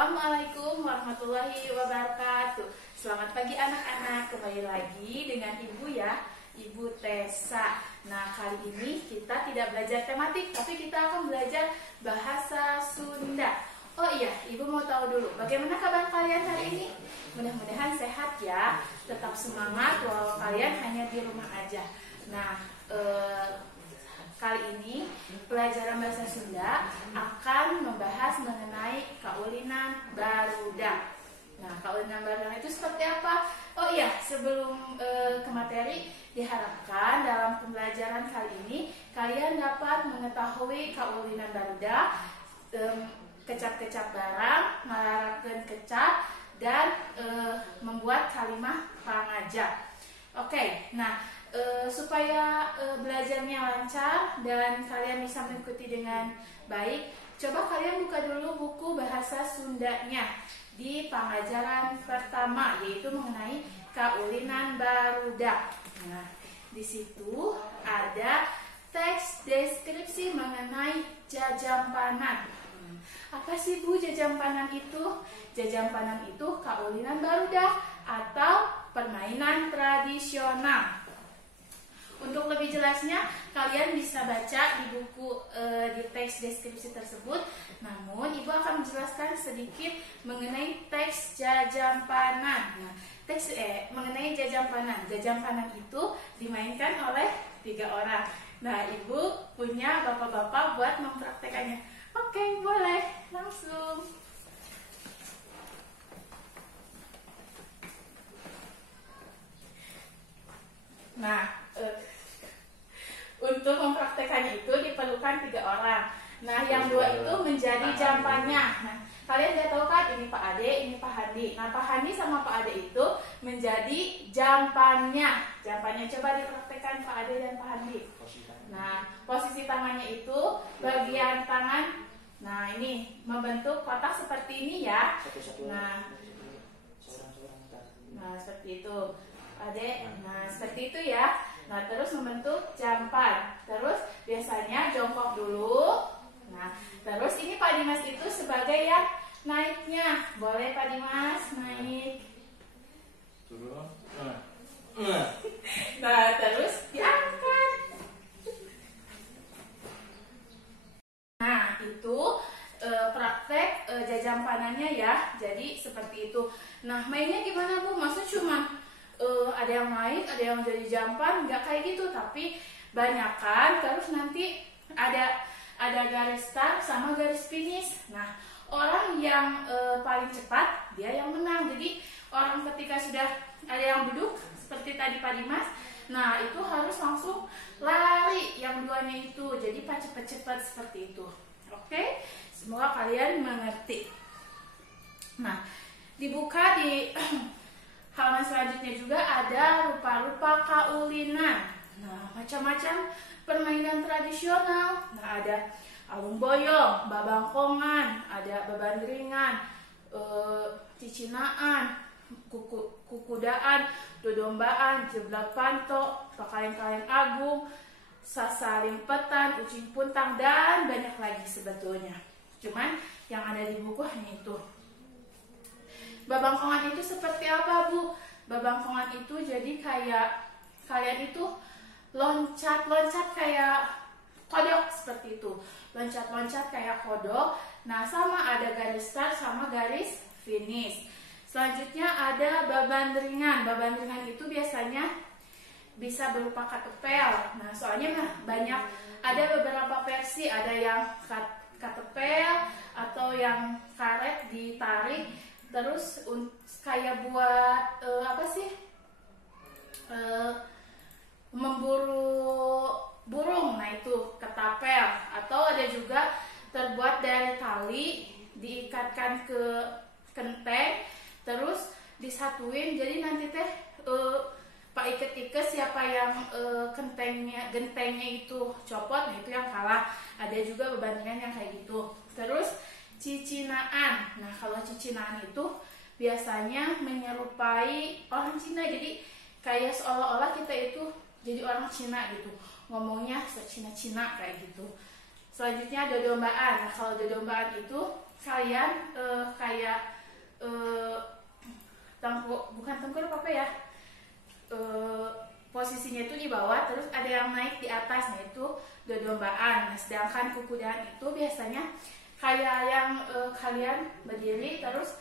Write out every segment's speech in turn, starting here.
Assalamualaikum warahmatullahi wabarakatuh. Selamat pagi anak-anak, kembali lagi dengan Ibu ya, Ibu Tessa. Nah, kali ini kita tidak belajar tematik, tapi kita akan belajar bahasa Sunda. Oh iya, Ibu mau tahu dulu, bagaimana kabar kalian hari ini? Mudah-mudahan sehat ya, tetap semangat walau kalian hanya di rumah aja. Nah, kali ini pelajaran bahasa Sunda akan membahas mengenai kaulinan barudak. Nah, kaulinan barudak itu seperti apa? Oh iya, sebelum ke materi, diharapkan dalam pembelajaran kali ini kalian dapat mengetahui kaulinan barudak, kecap-kecap barang, melarapkeun kecap, dan membuat kalimat pangajak. Oke, nah supaya belajarnya lancar dan kalian bisa mengikuti dengan baik, coba kalian buka dulu buku bahasa Sundanya di pengajaran pertama, yaitu mengenai kaulinan barudak. Nah, di situ ada teks deskripsi mengenai jajampanan. Apa sih Bu jajampanan itu? Jajampanan itu kaulinan barudak atau permainan tradisional. Untuk lebih jelasnya, kalian bisa baca di buku di teks deskripsi tersebut. Namun, Ibu akan menjelaskan sedikit mengenai teks jajampanan. Nah, teks mengenai jajampanan. Jajampanan itu dimainkan oleh 3 orang. Nah, Ibu punya bapak-bapak buat mempraktekannya. Oke, boleh langsung. Nah, untuk mempraktekannya itu diperlukan 3 orang. Nah, yang 2 itu menjadi jampannya. Nah, kalian udah tahu kan, ini Pak Ade, ini Pak Handi. Nah, Pak Handi sama Pak Ade itu menjadi jampannya. Jampannya coba dipraktekkan Pak Ade dan Pak Handi. Nah, posisi tangannya itu bagian tangan. Nah, ini membentuk kotak seperti ini ya. Nah, seperti itu. Ade, nah seperti itu ya. Nah, terus membentuk jampan. Terus biasanya jongkok dulu. Nah, terus ini Pak Dimas itu sebagai yang naiknya. Boleh Pak Dimas naik. Turun. Nah, terus diangkat. Nah, itu praktek jajampanannya ya. Jadi seperti itu. Nah, mainnya gimana Bu? Maksudnya cuma ada yang naik, ada yang jadi jampan, nggak kayak gitu, tapi banyakan. Terus nanti ada garis start sama garis finish. Nah, orang yang paling cepat dia yang menang. Jadi orang ketika sudah ada yang duduk seperti tadi Pak Dimas, nah itu harus langsung lari yang 2-nya itu. Jadi cepat-cepat seperti itu. Oke, semoga kalian mengerti. Nah, dibuka di halaman selanjutnya juga ada rupa-rupa kaulinan. Nah, macam-macam permainan tradisional. Nah, ada alung boyong, babangkongan, ada babandringan, cicinaan, kukudaan, dodombaan, jeblak panto, pakaian-pakaian agung, sasaling petan, ucing puntang, dan banyak lagi sebetulnya. Cuman yang ada di buku hanya itu. Babangkongan itu seperti apa Bu? Babangkongan itu jadi kayak kalian itu loncat-loncat kayak kodok seperti itu. Loncat-loncat kayak kodok. Nah, sama ada garis start sama garis finish. Selanjutnya ada babandringan. Babandringan itu biasanya bisa berupa katepel. Nah, soalnya banyak, ada beberapa versi, ada yang katepel atau yang karet ditarik. Terus kayak buat apa sih? Memburu burung. Nah, itu ketapel. Atau ada juga terbuat dari tali, diikatkan ke kenteng, terus disatuin. Jadi nanti teh Pak iket-iket siapa yang gentengnya itu copot, nah itu yang kalah. Ada juga babandringan yang kayak gitu. Terus cicinaan. Nah, kalau cicinaan itu biasanya menyerupai orang Cina. Jadi kayak seolah-olah kita itu jadi orang Cina gitu. Ngomongnya se-Cina-Cina kayak gitu. Selanjutnya dodombaan. Nah, kalau dodombaan itu kalian kayak bukan tengkurap apa ya, posisinya itu di bawah, terus ada yang naik di atas, nah itu dodombaan. Nah, sedangkan kekudaan itu biasanya kayak yang kalian berdiri terus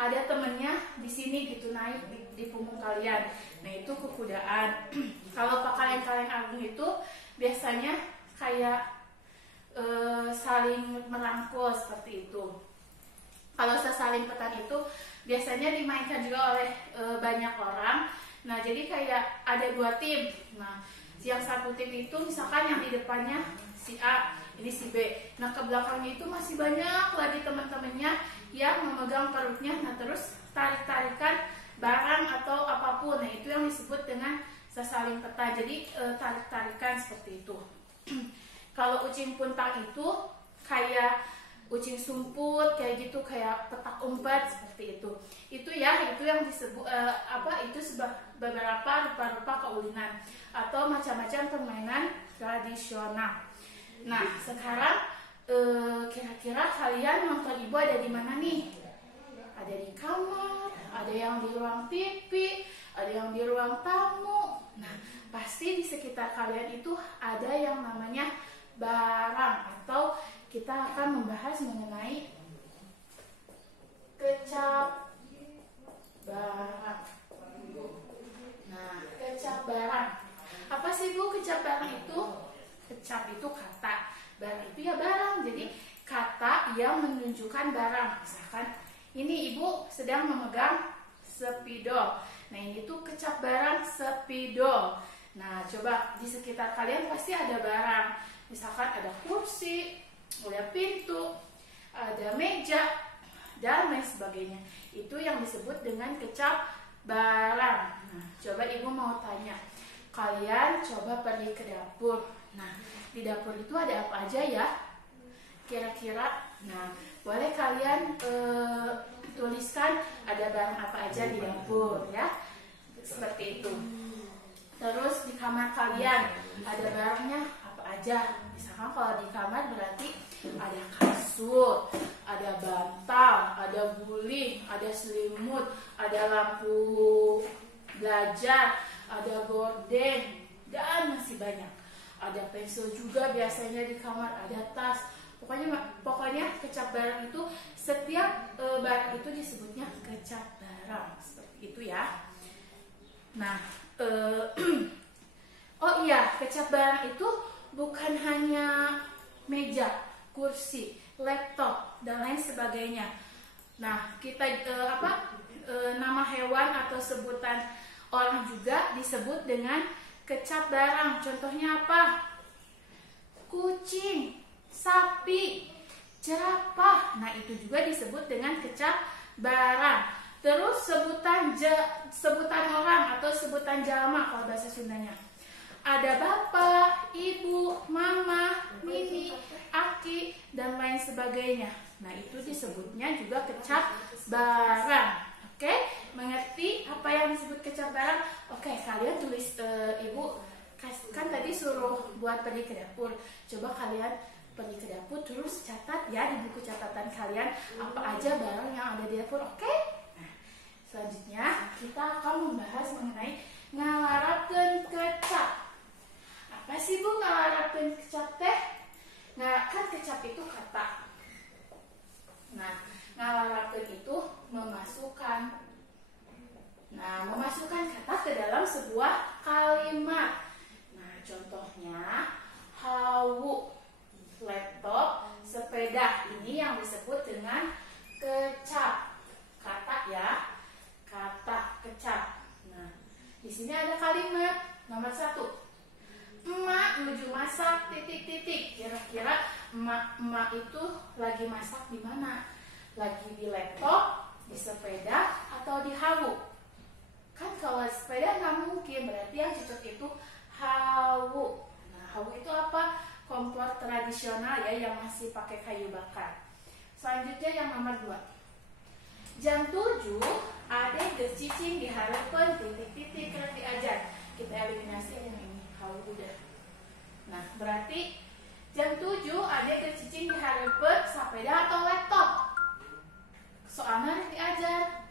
ada temennya di sini gitu naik di punggung kalian, nah itu kekudaan. Kalau kaleng-kaleng agung itu biasanya kayak saling merangkul seperti itu. Kalau sesaling petan itu biasanya dimainkan juga oleh banyak orang. Nah, jadi kayak ada 2 tim. Nah, yang satu tim itu misalkan yang di depannya si A, ini si B. Nah, ke belakangnya itu masih banyak lagi teman-temannya yang memegang perutnya. Nah, terus tarik-tarikan barang atau apapun. Nah, itu yang disebut dengan sesaling petan. Jadi tarik-tarikan seperti itu. Kalau ucing puntang itu kayak ucing sumput kayak gitu, kayak petak umpet seperti itu. Itu ya, itu yang disebut itu beberapa rupa-rupa kaulinan atau macam-macam permainan tradisional. Nah, sekarang kira-kira kalian nonton ibu ada di mana nih? Ada di kamar, ada yang di ruang TV, ada yang di ruang tamu. Nah, pasti di sekitar kalian itu ada yang namanya barang, atau kita akan membahas mengenai kecap barang. Nah, kecap barang. Apa sih Bu kecap barang itu? Kecap itu kata, barang itu ya barang. Jadi kata yang menunjukkan barang. Misalkan ini Ibu sedang memegang spidol. Nah, ini tuh kecap barang spidol. Nah, coba di sekitar kalian pasti ada barang. Misalkan ada kursi, ada pintu, ada meja, dan lain sebagainya. Itu yang disebut dengan kecap barang. Nah, coba Ibu mau tanya, kalian coba pergi ke dapur. Nah, di dapur itu ada apa aja ya? Kira-kira, nah, boleh kalian tuliskan ada barang apa aja di dapur ya, seperti itu. Terus di kamar kalian ada barangnya apa aja? Misalkan kalau di kamar berarti ada kasur, ada bantal, ada guling, ada selimut, ada lampu belajar, ada gorden, dan masih banyak. Ada pensil juga biasanya di kamar, ada tas. Pokoknya kecap barang itu, setiap barang itu disebutnya kecap barang, seperti itu ya. Nah, oh iya, kecap barang itu bukan hanya meja, kursi, laptop, dan lain sebagainya. Nah, kita nama hewan atau sebutan orang juga disebut dengan kecap barang. Contohnya apa? Kucing, sapi, jerapah. Nah, itu juga disebut dengan kecap barang. Terus sebutan orang atau sebutan jalma kalau bahasa Sundanya. Ada bapak, ibu, mama, mini, aki, dan lain sebagainya. Nah, itu disebutnya juga kecap barang. Oke, mengerti apa yang disebut kecap barang? Oke, kalian tulis, Ibu kan tadi suruh buat pergi ke dapur. Coba kalian pergi ke dapur terus catat ya di buku catatan kalian apa aja barang yang ada di dapur. Oke? Nah, selanjutnya kita akan membahas mengenai ngalarapkeun kecap. Apa sih Bu ngalarapkeun kecap teh? Nah, kan kecap itu kata. Nah, ngalarapkeun itu memasukkan kata ke dalam sebuah kalimat. Nah, contohnya hawu, laptop, sepeda. Ini yang disebut dengan kecap. Kata ya, kata kecap. Nah, di sini ada kalimat nomor 1. Emak menuju masak titik-titik. Kira-kira emak itu lagi masak di mana? Lagi di laptop, di sepeda, atau di hawu? Kan kalau sepeda nggak mungkin, berarti yang cocok itu hawu. Nah, hawu itu apa? Kompor tradisional ya yang masih pakai kayu bakar. Selanjutnya yang nomor 2. Jam 7 ade geus cicing dihareupeun titik-titik keur diajar. Kita eliminasi yang ini hawu udah. Nah, berarti Jam 7 Ade kecicing di hareupeun sapeda atau laptop. Soalnya diajar.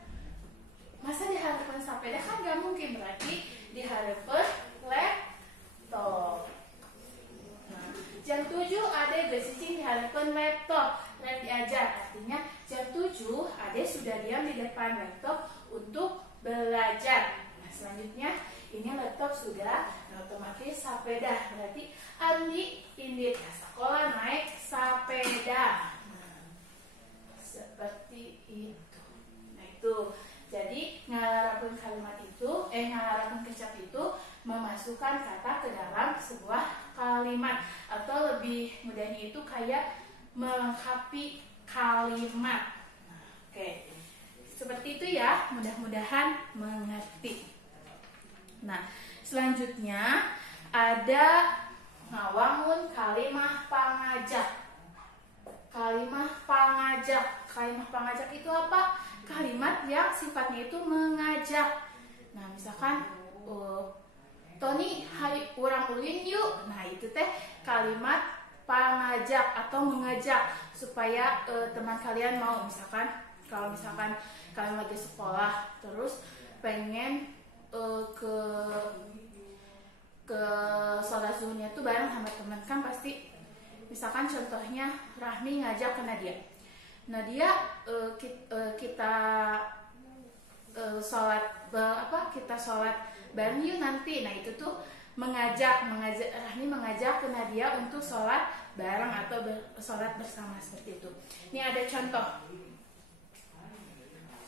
Masa di hareupeun sapeda kan gak mungkin, berarti di hareupeun laptop. Nah, jam 7 Ade kecicing di hareupeun laptop. Rek diajar, artinya jam 7 Ade sudah diam di depan laptop untuk belajar. Nah, selanjutnya ini laptop sudah, otomatis sepeda. Berarti Andi indit sekolah naik sepeda. Nah, seperti itu. Nah, itu. Jadi ngalarapun kalimat itu, ngalarapun kecap itu memasukkan kata ke dalam sebuah kalimat, atau lebih mudahnya itu kayak melengkapi kalimat. Nah, oke. Seperti itu ya, mudah-mudahan mengerti. Nah, selanjutnya ada ngawangun kalimah pangajak. Kalimah pangajak. Kalimah pangajak itu apa? Kalimat yang sifatnya itu mengajak. Nah, misalkan Tony, hai urang ulin yuk. Nah, itu teh kalimat pangajak atau mengajak supaya teman kalian mau. Misalkan kalau misalkan kalian lagi sekolah terus pengen ke sholat zuhurnya tuh bareng sama teman, kan pasti misalkan contohnya Rahmi ngajak ke Nadia. Nadia kita sholat bareng yuk nanti. Nah, itu tuh mengajak Rahmi mengajak ke Nadia untuk sholat bareng atau sholat bersama, seperti itu. Ini ada contoh.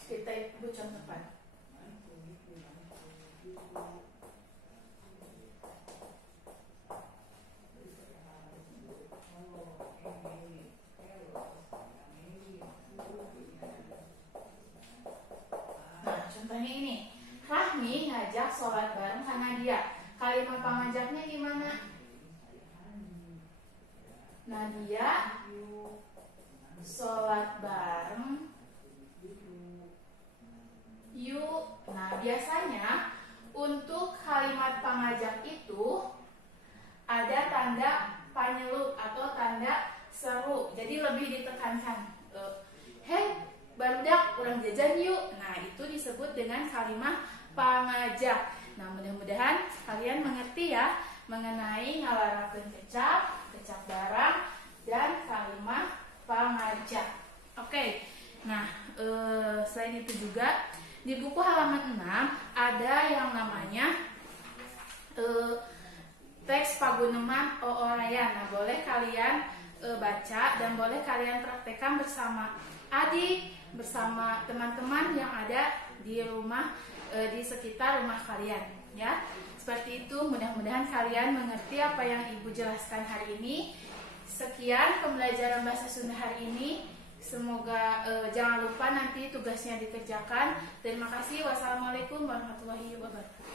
Kita ibu contohkan. Nah, contohnya ini. Rahmi ngajak sholat bareng ke Nadia. Kalimat pengajaknya gimana? Nadia sholat bareng yuk. Nah, biasanya untuk kalimat pengajak itu ada tanda panyelup atau tanda seru. Jadi lebih ditekankan. Hei, barudak urang jajan yuk. Nah, itu disebut dengan kalimat pangajak. Nah, mudah-mudahan kalian mengerti ya mengenai ngalarakeun kecap barang dan kalimat pangajak. Oke. Nah, selain itu juga di buku halaman 6 ada yang namanya teks paguneman oorayan. Nah, boleh kalian baca dan boleh kalian praktekkan bersama adik, bersama teman-teman yang ada di rumah, di sekitar rumah kalian ya. Seperti itu, mudah-mudahan kalian mengerti apa yang Ibu jelaskan hari ini. Sekian pembelajaran bahasa Sunda hari ini. Semoga jangan lupa nanti tugasnya dikerjakan. Terima kasih. Wassalamualaikum warahmatullahi wabarakatuh.